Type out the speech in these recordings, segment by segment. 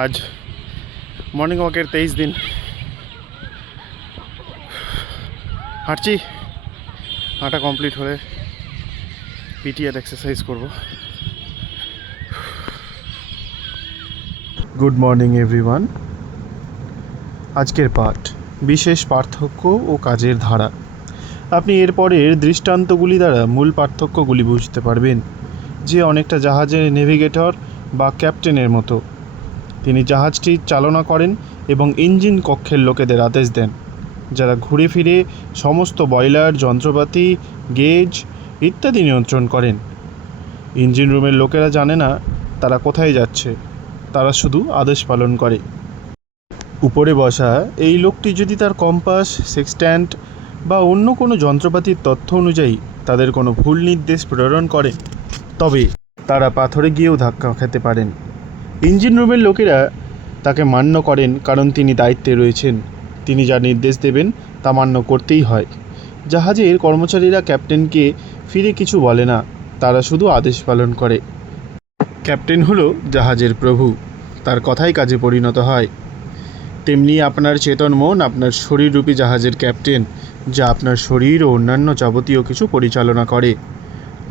আজ মর্নিং ওয়াকের 23 দিন হাঁটছি। হাঁটা কমপ্লিট হলে পিটি আর এক্সারসাইজ করব। Good morning everyone. আজকের পাঠ বিশেষ পার্থক্য ও কাজের ধারা। আপনি এরপরের দৃষ্টান্তগুলি দ্বারা মূল পার্থক্যগুলি বুঝতে পারবেন। যে অনেকটা জাহাজের নেভিগেটর বা ক্যাপ্টেনের মতো। তিনি জাহাজটি চালনা করেন এবং ইঞ্জিন কক্ষের লোকেদের আদেশ দেন, যারা ঘুরে ফিরে সমস্ত বয়লার, যন্ত্রপাতি, গেজ ইত্যাদি নিয়ন্ত্রণ করেন। ইঞ্জিন রুমের লোকেরা জানে না তারা কোথায় যাচ্ছে, তারা শুধু আদেশ পালন করে। উপরে বসা এই লোকটি যদি তার কম্পাস, সেক্সট্যান্ট বা অন্য কোনো যন্ত্রপাতির তথ্য অনুযায়ী তাদের কোনো ভুল নির্দেশ প্রেরণ করে, তবে তারা পাথরে গিয়েও ধাক্কা খেতে পারেন। ইঞ্জিন রুমের লোকেরা তাকে মান্য করেন কারণ তিনি দায়িত্বে রয়েছেন। তিনি যা নির্দেশ দেবেন তা মান্য করতেই হয়। জাহাজের কর্মচারীরা ক্যাপ্টেনকে ফিরে কিছু বলে না, তারা শুধু আদেশ পালন করে। ক্যাপ্টেন হলো জাহাজের প্রভু, তার কথাই কাজে পরিণত হয়। তেমনি আপনার চেতন মন আপনার শরীররূপী জাহাজের ক্যাপ্টেন, যা আপনার শরীর ও অন্যান্য যাবতীয় কিছু পরিচালনা করে।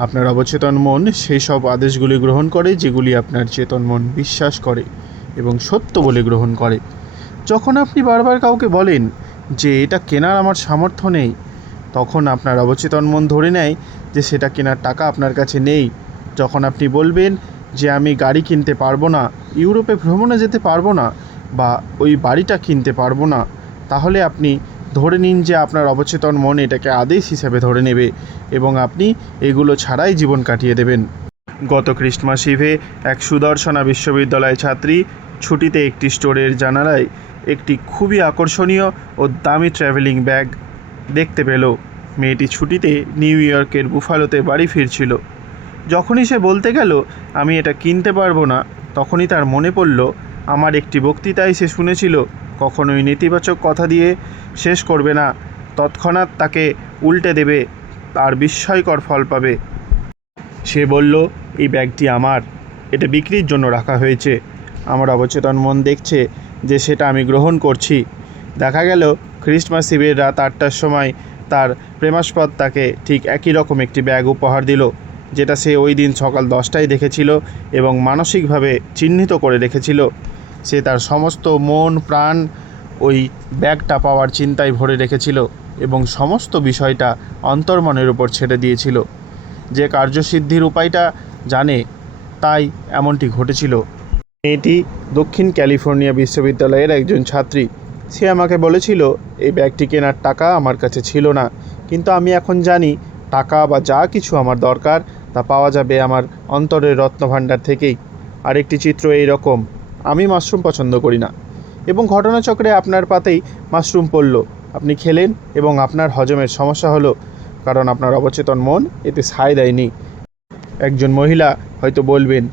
আপনার অবচেতন মন সেই সব আদেশগুলি গ্রহণ করে যেগুলি আপনার চেতন মন বিশ্বাস করে এবং সত্য বলে গ্রহণ করে। যখন আপনি বারবার কাউকে বলেন যে এটা কেনার আমার সামর্থ্য নেই, তখন আপনার অবচেতন মন ধরে নেয় যে সেটা কেনার টাকা আপনার কাছে নেই। যখন আপনি বলবেন যে আমি গাড়ি কিনতে পারবো না, ইউরোপে ভ্রমণে যেতে পারবো না, বা ওই বাড়িটা কিনতে পারবো না, তাহলে আপনি ধরে নিন যে আপনার অবচেতন মন এটাকে আদেশ হিসেবে ধরে নেবে এবং আপনি এগুলো ছাড়াই জীবন কাটিয়ে দেবেন। গত ক্রিসমাস ইভে এক সুদর্শনা বিশ্ববিদ্যালয় ছাত্রী ছুটিতে একটি স্টোরের জানালায় একটি খুবই আকর্ষণীয় ও দামি ট্র্যাভেলিং ব্যাগ দেখতে পেল। মেয়েটি ছুটিতে নিউ ইয়র্কের বুফালোতে বাড়ি ফিরছিল। যখনই সে বলতে গেল আমি এটা কিনতে পারবো না, তখনই তার মনে পড়ল আমার একটি বক্তৃতায় সে শুনেছিল কখনোই নেতিবাচক কথা দিয়ে শেষ করবে না, তৎক্ষণাৎ তাকে উল্টে দেবে, আর বিস্ময়কর ফল পাবে। সে বলল এই ব্যাগটি আমার, এটা বিক্রির জন্য রাখা হয়েছে। আমার অবচেতন মন দেখছে যে সেটা আমি গ্রহণ করছি। দেখা গেল ক্রিসমাস ইভের রাত 8টার সময় তার প্রেমাস্পদ তাকে ঠিক একই রকম একটি ব্যাগ উপহার দিল, যেটা সে ওই দিন সকাল 10টায় দেখেছিল এবং মানসিকভাবে চিহ্নিত করে রেখেছিল। সে তার সমস্ত মন প্রাণ ওই ব্যাগটা পাওয়ার চিন্তায় ভরে রেখেছিল এবং সমস্ত বিষয়টা অন্তর্মনের উপর ছেড়ে দিয়েছিল। যে কার্যসিদ্ধির উপায়টা জানে, তাই এমনটি ঘটেছিল। মেয়েটি দক্ষিণ ক্যালিফোর্নিয়া বিশ্ববিদ্যালয়ের একজন ছাত্রী। সে আমাকে বলেছিল এই ব্যাগটি কেনার টাকা আমার কাছে ছিল না, কিন্তু আমি এখন জানি টাকা বা যা কিছু আমার দরকার তা পাওয়া যাবে আমার অন্তরের রত্নভাণ্ডার থেকেই। আরেকটি চিত্র এই রকম, আমি মাশরুম পছন্দ করি না এবং ঘটনাচক্রে আপনার পাতেই মাশরুম পড়ল। আপনি খেলেন এবং আপনার হজমের সমস্যা হলো কারণ আপনার অবচেতন মন এতে সায় দেয়নি। একজন মহিলা হয়তো বলবেন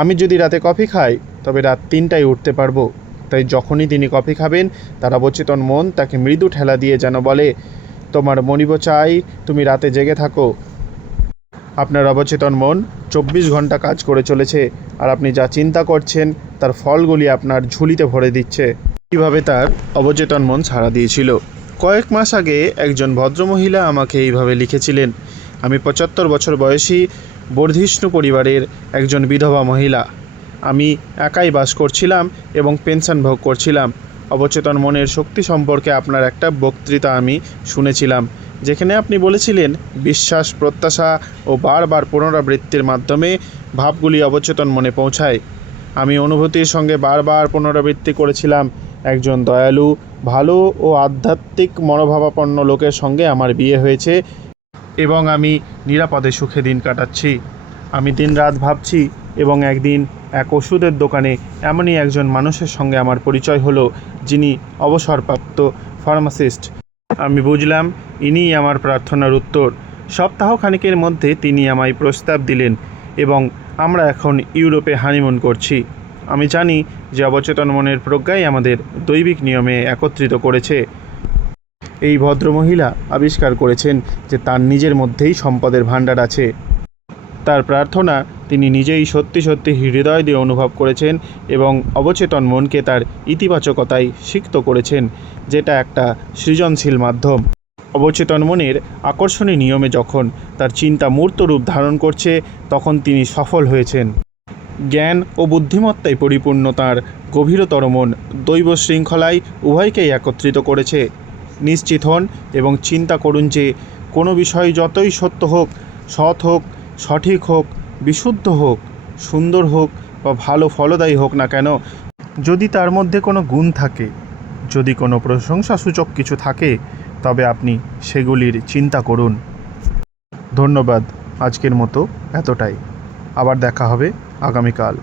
আমি যদি রাতে কফি খাই তবে রাত 3টায় উঠতে পারবো। তাই যখনই তিনি কফি খাবেন তার অবচেতন মন তাকে মৃদু ঠেলা দিয়ে যেন বলে তোমার মনিব চাই তুমি রাতে জেগে থাকো। আপনার অবচেতন মন 24 ঘন্টা কাজ করে চলেছে, আর আপনি যা চিন্তা করছেন তার ফলগুলি আপনার ঝুলিতে ভরে দিচ্ছে। কীভাবে তার অবচেতন মন ছাড়া দিয়েছিল। কয়েক মাস আগে একজন ভদ্রমহিলা আমাকে এইভাবে লিখেছিলেন, আমি 75 বছর বয়সী বর্ধিষ্ণু পরিবারের একজন বিধবা মহিলা। আমি একাই বাস করছিলাম এবং পেনশন ভোগ করছিলাম। অবচেতন মনের শক্তি সম্পর্কে আপনার একটা বক্তৃতা আমি শুনেছিলাম, যেখানে আপনি বলেছিলেন বিশ্বাস, প্রত্যাশা ও বারবার পুনরাবৃত্তির মাধ্যমে ভাবগুলি অবচেতন মনে পৌঁছায়। আমি অনুভূতির সঙ্গে বারবার পুনরাবৃত্তি করেছিলাম একজন দয়ালু, ভালো ও আধ্যাত্মিক মনোভাবাপন্ন লোকের সঙ্গে আমার বিয়ে হয়েছে এবং আমি নিরাপদে সুখে দিন কাটাচ্ছি। আমি দিনরাত ভাবছি এবং একদিন এক ওষুধের দোকানে এমনই একজন মানুষের সঙ্গে আমার পরিচয় হলো, যিনি অবসরপ্রাপ্ত ফার্মাসিস্ট। আমি বুঝলাম ইনিই আমার প্রার্থনার উত্তর। সপ্তাহ খানেকের মধ্যে তিনি আমায় প্রস্তাব দিলেন এবং আমরা এখন ইউরোপে হানিমুন করছি। আমি জানি যে অবচেতন মনের প্রজ্ঞাই আমাদের দৈবিক নিয়মে একত্রিত করেছে। এই ভদ্রমহিলা আবিষ্কার করেছেন যে তার নিজের মধ্যেই সম্পদের ভাণ্ডার আছে। তার প্রার্থনা তিনি নিজেই সত্যি সত্যি হৃদয় দিয়ে অনুভব করেছেন এবং অবচেতন মনকে তার ইতিবাচকতায় সিক্ত করেছেন, যেটা একটা সৃজনশীল মাধ্যম। অবচেতন মনের আকর্ষণী নিয়মে যখন তার চিন্তা মূর্ত রূপ ধারণ করছে, তখন তিনি সফল হয়েছেন। জ্ঞান ও বুদ্ধিমত্তায় পরিপূর্ণ তাঁর গভীরতর মন দৈব শৃঙ্খলায় উভয়কেই একত্রিত করেছে। নিশ্চিত হন এবং চিন্তা করুন যে কোনো বিষয় যতই সত্য হোক, সৎ হোক, সঠিক হোক, বিশুদ্ধ হোক, সুন্দর হোক বা ভালো ফলদায়ী হোক না কেন, যদি তার মধ্যে কোনো গুণ থাকে, যদি কোনো প্রশংসাসূচক কিছু থাকে, তবে আপনি সেগুলির চিন্তা করুন। ধন্যবাদ। আজকের মতো এতটাই। আবার দেখা হবে আগামীকাল।